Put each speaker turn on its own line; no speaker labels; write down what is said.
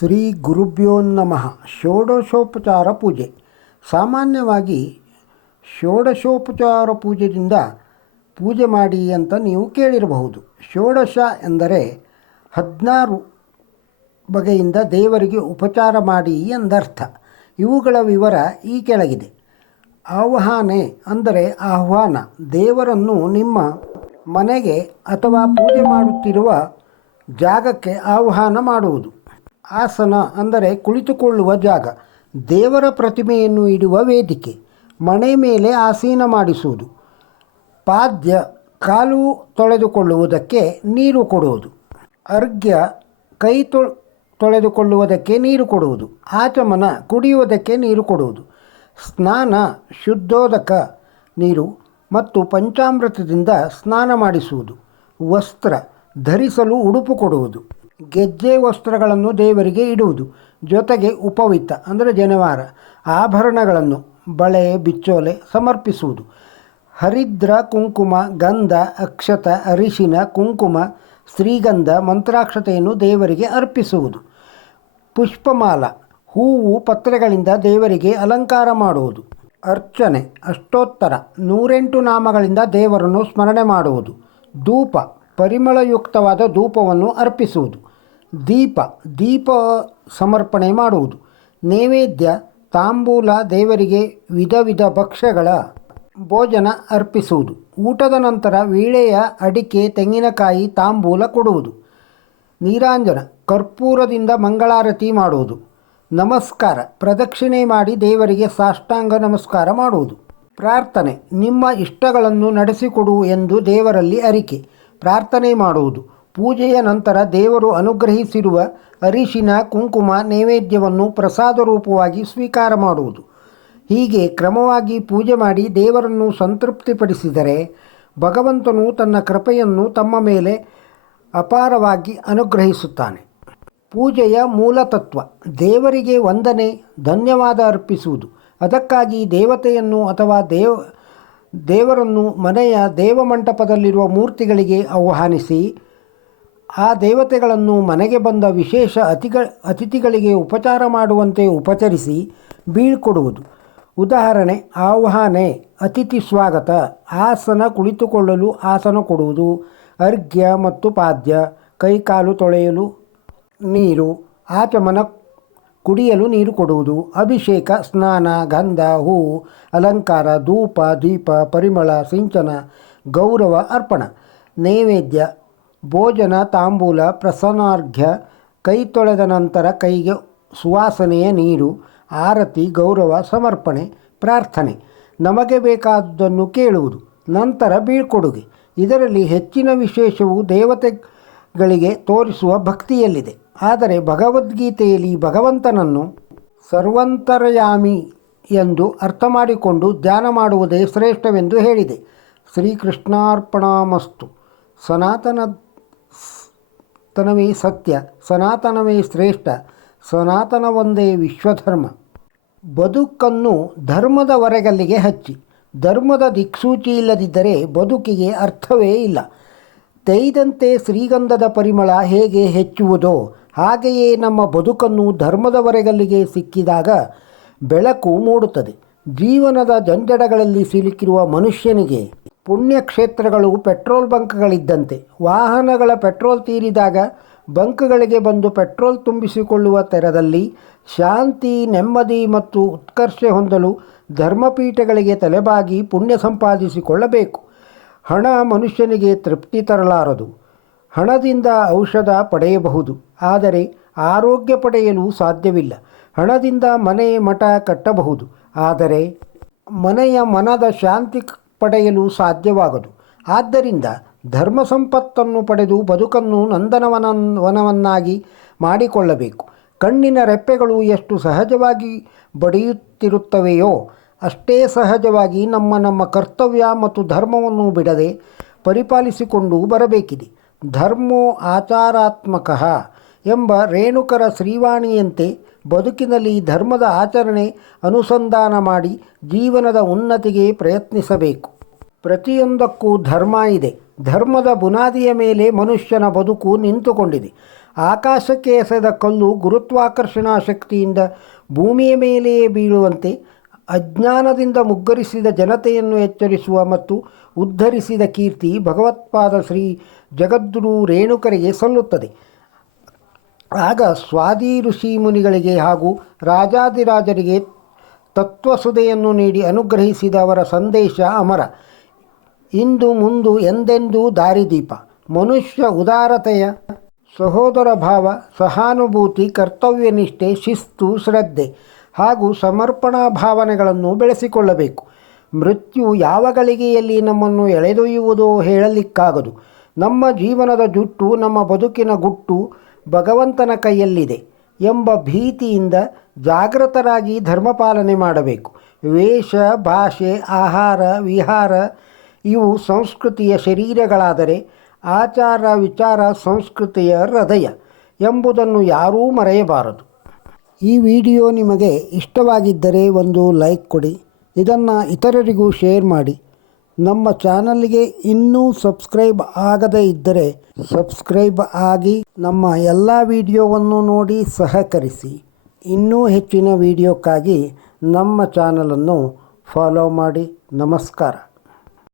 ಶ್ರೀ ಗುರುಭ್ಯೋ ನಮಃ ಷೋಡಶೋಪಚಾರ ಪೂಜೆ. ಸಾಮಾನ್ಯವಾಗಿ ಷೋಡಶೋಪಚಾರ ಪೂಜೆಯಿಂದ ಪೂಜೆ ಮಾಡಿ ಅಂತ ನೀವು ಕೇಳಿರಬಹುದು. ಷೋಡಶ ಎಂದರೆ ಹದಿನಾರು ಬಗೆಯಿಂದ ದೇವರಿಗೆ ಉಪಚಾರ ಮಾಡಿ ಎಂದರ್ಥ. ಇವುಗಳ ವಿವರ ಈ ಕೆಳಗಿದೆ. ಆವಾಹನೆ ಅಂದರೆ ಆಹ್ವಾನ. ದೇವರನ್ನು ನಿಮ್ಮ ಮನೆಗೆ ಅಥವಾ ಪೂಜೆ ಮಾಡುತ್ತಿರುವ ಜಾಗಕ್ಕೆ ಆಹ್ವಾನ ಮಾಡುವುದು. ಆಸನ ಅಂದರೆ ಕುಳಿತುಕೊಳ್ಳುವ ಜಾಗ, ದೇವರ ಪ್ರತಿಮೆಯನ್ನು ಇಡುವ ವೇದಿಕೆ, ಮಣೆ ಮೇಲೆ ಆಸೀನ ಮಾಡಿಸುವುದು, ಪಾದ್ಯ ಕಾಲು ತೊಳೆದುಕೊಳ್ಳುವುದಕ್ಕೆ ನೀರು ಕೊಡುವುದು, ಅರ್ಘ್ಯ ಕೈ ತೊ ತೊಳೆದುಕೊಳ್ಳುವುದಕ್ಕೆ ನೀರು ಕೊಡುವುದು, ಆಚಮನ ಕುಡಿಯುವುದಕ್ಕೆ ನೀರು ಕೊಡುವುದು, ಸ್ನಾನ, ಶುದ್ಧೋದಕ ನೀರು ಮತ್ತು ಪಂಚಾಮೃತದಿಂದ ಸ್ನಾನ ಮಾಡಿಸುವುದು, ವಸ್ತ್ರ ಧರಿಸಲು ಉಡುಪು ಕೊಡುವುದು. ಗೆಜ್ಜೆ ವಸ್ತ್ರಗಳನ್ನು ದೇವರಿಗೆ ಇಡುವುದು, ಜೊತೆಗೆ ಉಪವಿತ್ತ, ಅಂದರೆ ಜನವಾರ, ಆಭರಣಗಳನ್ನು, ಬಳೆ, ಬಿಚ್ಚೋಲೆ ಸಮರ್ಪಿಸುವುದು. ಹರಿದ್ರ ಕುಂಕುಮ, ಗಂಧ, ಅಕ್ಷತ, ಅರಿಶಿನ, ಕುಂಕುಮ ಶ್ರೀಗಂಧ ಮಂತ್ರಾಕ್ಷತೆಯನ್ನು ದೇವರಿಗೆ ಅರ್ಪಿಸುವುದು. ಪುಷ್ಪಮಾಲ, ಹೂವು ಪತ್ರೆಗಳಿಂದ ದೇವರಿಗೆ ಅಲಂಕಾರ ಮಾಡುವುದು. ಅರ್ಚನೆ, ಅಷ್ಟೋತ್ತರ, ನೂರೆಂಟು ನಾಮಗಳಿಂದ ದೇವರನ್ನು ಸ್ಮರಣೆ ಮಾಡುವುದು. ಧೂಪ, ಪರಿಮಳಯುಕ್ತವಾದ ಧೂಪವನ್ನು ಅರ್ಪಿಸುವುದು. ದೀಪ ದೀಪ ಸಮರ್ಪಣೆ ಮಾಡುವುದು. ನೈವೇದ್ಯ, ತಾಂಬೂಲ ದೇವರಿಗೆ ವಿಧ ವಿಧ ಭಕ್ಷ್ಯಗಳ ಭೋಜನ ಅರ್ಪಿಸುವುದು. ಊಟದ ನಂತರ ವೀಳೆಯ ಅಡಿಕೆ, ತೆಂಗಿನಕಾಯಿ, ತಾಂಬೂಲ ಕೊಡುವುದು. ನೀರಾಂಜನ, ಕರ್ಪೂರದಿಂದ ಮಂಗಳಾರತಿ ಮಾಡುವುದು. ನಮಸ್ಕಾರ, ಪ್ರದಕ್ಷಿಣೆ ಮಾಡಿ ದೇವರಿಗೆ ಸಾಷ್ಟಾಂಗ ನಮಸ್ಕಾರ ಮಾಡುವುದು. ಪ್ರಾರ್ಥನೆ, ನಿಮ್ಮ ಇಷ್ಟಗಳನ್ನು ನಡೆಸಿಕೊಡು ಎಂದು ದೇವರಲ್ಲಿ ಅರಿಕೆ. ಪ್ರಾರ್ಥನೆ ಮಾಡುವುದು. ಪೂಜೆಯ ನಂತರ ದೇವರು ಅನುಗ್ರಹಿಸಿರುವ ಅರಿಶಿನ, ಕುಂಕುಮ, ನೈವೇದ್ಯವನ್ನು ಪ್ರಸಾದ ರೂಪವಾಗಿ ಸ್ವೀಕಾರ ಮಾಡುವುದು. ಹೀಗೆ ಕ್ರಮವಾಗಿ ಪೂಜೆ ಮಾಡಿ ದೇವರನ್ನು ಸಂತೃಪ್ತಿಪಡಿಸಿದರೆ ಭಗವಂತನು ತನ್ನ ಕೃಪೆಯನ್ನು ತಮ್ಮ ಮೇಲೆ ಅಪಾರವಾಗಿ ಅನುಗ್ರಹಿಸುತ್ತಾನೆ. ಪೂಜೆಯ ಮೂಲ ತತ್ವ, ದೇವರಿಗೆ ವಂದನೆ, ಧನ್ಯವಾದ ಅರ್ಪಿಸುವುದು. ಅದಕ್ಕಾಗಿ ದೇವತೆಯನ್ನು ಅಥವಾ ದೇವ, ದೇವರನ್ನು ಮನೆಯ ದೇವಮಂಟಪದಲ್ಲಿರುವ ಮೂರ್ತಿಗಳಿಗೆ ಆಹ್ವಾನಿಸಿ ಆ ದೇವತೆಗಳನ್ನು ಮನೆಗೆ ಬಂದ ವಿಶೇಷ ಅತಿಗ, ಅತಿಥಿಗಳಿಗೆ ಉಪಚಾರ ಮಾಡುವಂತೆ ಉಪಚರಿಸಿ ಬೀಳ್ಕೊಡುವುದು ಉದಾಹರಣೆ, ಆಹ್ವಾನೆ, ಅತಿಥಿ ಸ್ವಾಗತ, ಆಸನ ಕುಳಿತುಕೊಳ್ಳಲು ಆಸನ ಕೊಡುವುದು, ಅರ್ಘ್ಯ ಮತ್ತು ಪಾದ್ಯ, ಕೈಕಾಲು ತೊಳೆಯಲು ನೀರು, ಆಚಮನ ಕುಡಿಯಲು ನೀರು ಕೊಡುವುದು, ಅಭಿಷೇಕ, ಸ್ನಾನ, ಗಂಧ, ಹೂ, ಅಲಂಕಾರ, ಧೂಪ, ದೀಪ, ಪರಿಮಳ, ಸಿಂಚನ, ಗೌರವ, ಅರ್ಪಣ, ನೈವೇದ್ಯ ಭೋಜನ, ತಾಂಬೂಲ, ಪ್ರಸನ್ನಾರ್ಘ್ಯ, ಕೈ ತೊಳೆದ ನಂತರ ಕೈಗೆ ಸುವಾಸನೆಯ ನೀರು ಆರತಿ, ಗೌರವ, ಸಮರ್ಪಣೆ, ಪ್ರಾರ್ಥನೆ. ನಮಗೆ ಬೇಕಾದುದನ್ನು ಕೇಳುವುದು, ನಂತರ ಬೀಳ್ಕೊಡುಗೆ. ಇದರಲ್ಲಿ ಹೆಚ್ಚಿನ ವಿಶೇಷವು ದೇವತೆಗಳಿಗೆ ತೋರಿಸುವ ಭಕ್ತಿಯಲ್ಲಿದೆ. ಆದರೆ ಭಗವದ್ಗೀತೆಯಲ್ಲಿ ಭಗವಂತನನ್ನು ಸರ್ವಂತರಯಾಮಿ ಎಂದು ಅರ್ಥ ಮಾಡಿಕೊಂಡು ಧ್ಯಾನ ಮಾಡುವುದೇ ಶ್ರೇಷ್ಠವೆಂದು ಹೇಳಿದೆ. ಶ್ರೀಕೃಷ್ಣಾರ್ಪಣಾಮಸ್ತು. ಸನಾತನ ತನವೇ ಸತ್ಯ, ಸನಾತನವೇ ಶ್ರೇಷ್ಠ, ಸನಾತನವೊಂದೇ ವಿಶ್ವಧರ್ಮ. ಬದುಕನ್ನು ಧರ್ಮದ ಹೊರಗಲ್ಲಿಗೆ ಹಚ್ಚಿ, ಧರ್ಮದ ದಿಕ್ಸೂಚಿ ಇಲ್ಲದಿದ್ದರೆ ಬದುಕಿಗೆ ಅರ್ಥವೇ ಇಲ್ಲ. ತೈದಂತೆ ಶ್ರೀಗಂಧದ ಪರಿಮಳ ಹೇಗೆ ಹೆಚ್ಚುವುದೋ ಹಾಗೆಯೇ ನಮ್ಮ ಬದುಕನ್ನು ಧರ್ಮದವರೆಗಲ್ಲಿಗೆ ಸಿಕ್ಕಿದಾಗ ಬೆಳಕು ಮೂಡುತ್ತದೆ. ಜೀವನದ ಜಂಜಡಗಳಲ್ಲಿ ಸಿಲುಕಿರುವ ಮನುಷ್ಯನಿಗೆ ಪುಣ್ಯಕ್ಷೇತ್ರಗಳು ಪೆಟ್ರೋಲ್ ಬಂಕ್ಗಳಿದ್ದಂತೆ. ವಾಹನಗಳ ಪೆಟ್ರೋಲ್ ತೀರಿದಾಗ ಬಂಕ್ಗಳಿಗೆ ಬಂದು ಪೆಟ್ರೋಲ್ ತುಂಬಿಸಿಕೊಳ್ಳುವ ತೆರದಲ್ಲಿ ಶಾಂತಿ, ನೆಮ್ಮದಿ ಮತ್ತು ಉತ್ಕರ್ಷೆ ಹೊಂದಲು ಧರ್ಮಪೀಠಗಳಿಗೆ ತಲೆಬಾಗಿ ಪುಣ್ಯ ಸಂಪಾದಿಸಿಕೊಳ್ಳಬೇಕು. ಹಣ ಮನುಷ್ಯನಿಗೆ ತೃಪ್ತಿ ತರಲಾರದು. ಹಣದಿಂದ ಔಷಧ ಪಡೆಯಬಹುದು. ಆದರೆ ಆರೋಗ್ಯ ಪಡೆಯಲು ಸಾಧ್ಯವಿಲ್ಲ. ಹಣದಿಂದ ಮನೆ ಮಠ ಕಟ್ಟಬಹುದು. ಆದರೆ ಮನೆಯ ಮನದ ಶಾಂತಿ ಪಡೆಯಲು ಸಾಧ್ಯವಾಗದು. ಆದ್ದರಿಂದ ಧರ್ಮ ಸಂಪತ್ತನ್ನು ಪಡೆದು ಬದುಕನ್ನು ನಂದನವನ ವನವನ್ನಾಗಿ ಮಾಡಿಕೊಳ್ಳಬೇಕು. ಕಣ್ಣಿನ ರೆಪ್ಪೆಗಳು ಎಷ್ಟು ಸಹಜವಾಗಿ ಬಡಿಯುತ್ತಿರುತ್ತವೆಯೋ, ಅಷ್ಟೇ ಸಹಜವಾಗಿ ನಮ್ಮ ನಮ್ಮ ಕರ್ತವ್ಯ ಮತ್ತು ಧರ್ಮವನ್ನು ಬಿಡದೆ ಪರಿಪಾಲಿಸಿಕೊಂಡು ಬರಬೇಕಿದೆ. ಧರ್ಮೋ ಆಚಾರಾತ್ಮಕ. ಎಂಬ ರೇಣುಕರ ಶ್ರೀವಾಣಿಯಂತೆ ಬದುಕಿನಲ್ಲಿ ಧರ್ಮದ ಆಚರಣೆ ಅನುಸಂಧಾನ ಮಾಡಿ ಜೀವನದ ಉನ್ನತಿಗೆ ಪ್ರಯತ್ನಿಸಬೇಕು. ಪ್ರತಿಯೊಂದಕ್ಕೂ ಧರ್ಮ ಇದೆ. ಧರ್ಮದ ಬುನಾದಿಯ ಮೇಲೆ ಮನುಷ್ಯನ ಬದುಕು ನಿಂತುಕೊಂಡಿದೆ. ಆಕಾಶಕ್ಕೆ ಎಸೆದ ಕಲ್ಲು ಗುರುತ್ವಾಕರ್ಷಣಾ ಶಕ್ತಿಯಿಂದ ಭೂಮಿಯ ಮೇಲೆಯೇ ಬೀಳುವಂತೆ ಅಜ್ಞಾನದಿಂದ ಮುಗ್ಗರಿಸಿದ ಜನತೆಯನ್ನು ಎಚ್ಚರಿಸುವ ಮತ್ತು ಉದ್ಧರಿಸಿದ ಕೀರ್ತಿ ಭಗವತ್ಪಾದ ಶ್ರೀ ಜಗದ್ಗುರು ರೇಣುಕರಿಗೆ ಸಲ್ಲುತ್ತದೆ. ಆಗ ಸ್ವಾದಿ ಋಷಿ ಮುನಿಗಳಿಗೆ ಹಾಗೂ ರಾಜಾದಿರಾಜರಿಗೆ ತತ್ವಸುದೆಯನ್ನು ನೀಡಿ ಅನುಗ್ರಹಿಸಿದ ಅವರ ಸಂದೇಶ ಅಮರ. ಇಂದು ಮುಂದು ಎಂದೆಂದೂ ದಾರಿದೀಪ. ಮನುಷ್ಯ ಉದಾರತೆಯ ಸಹೋದರ ಭಾವ, ಸಹಾನುಭೂತಿ, ಕರ್ತವ್ಯನಿಷ್ಠೆ, ಶಿಸ್ತು, ಶ್ರದ್ಧೆ ಹಾಗೂ ಸಮರ್ಪಣಾ ಭಾವನೆಗಳನ್ನು ಬೆಳೆಸಿಕೊಳ್ಳಬೇಕು. ಮೃತ್ಯು ಯಾವ ಗಳಿಗೆಯಲ್ಲಿ ನಮ್ಮನ್ನು ಎಳೆದೊಯ್ಯುವುದೋ ಹೇಳಲಿಕ್ಕಾಗದು. ನಮ್ಮ ಜೀವನದ ಜುಟ್ಟು, ನಮ್ಮ ಬದುಕಿನ ಗುಟ್ಟು ಭಗವಂತನ ಕೈಯಲ್ಲಿದೆ ಎಂಬ ಭೀತಿಯಿಂದ ಜಾಗೃತರಾಗಿ ಧರ್ಮಪಾಲನೆ ಮಾಡಬೇಕು. ವೇಷ, ಭಾಷೆ, ಆಹಾರ, ವಿಹಾರ ಇವು ಸಂಸ್ಕೃತಿಯ ಶರೀರಗಳಾದರೆ ಆಚಾರ, ವಿಚಾರ, ಸಂಸ್ಕೃತಿಯ ಹೃದಯ ಎಂಬುದನ್ನು ಯಾರೂ ಮರೆಯಬಾರದು. ಈ ವಿಡಿಯೋ ನಿಮಗೆ ಇಷ್ಟವಾಗಿದ್ದರೆ ಒಂದು ಲೈಕ್ ಕೊಡಿ, ಇದನ್ನು ಇತರರಿಗೂ ಶೇರ್ ಮಾಡಿ. ನಮ್ಮ ಚಾನಲ್ಗೆ ಇನ್ನೂ ಸಬ್ಸ್ಕ್ರೈಬ್ ಆಗದೇ ಇದ್ದರೆ ಸಬ್ಸ್ಕ್ರೈಬ್ ಆಗಿ ನಮ್ಮ ಎಲ್ಲ ವಿಡಿಯೋವನ್ನು ನೋಡಿ ಸಹಕರಿಸಿ. ಇನ್ನೂ ಹೆಚ್ಚಿನ ವಿಡಿಯೋಕ್ಕಾಗಿ ನಮ್ಮ ಚಾನಲನ್ನು ಫಾಲೋ ಮಾಡಿ. ನಮಸ್ಕಾರ.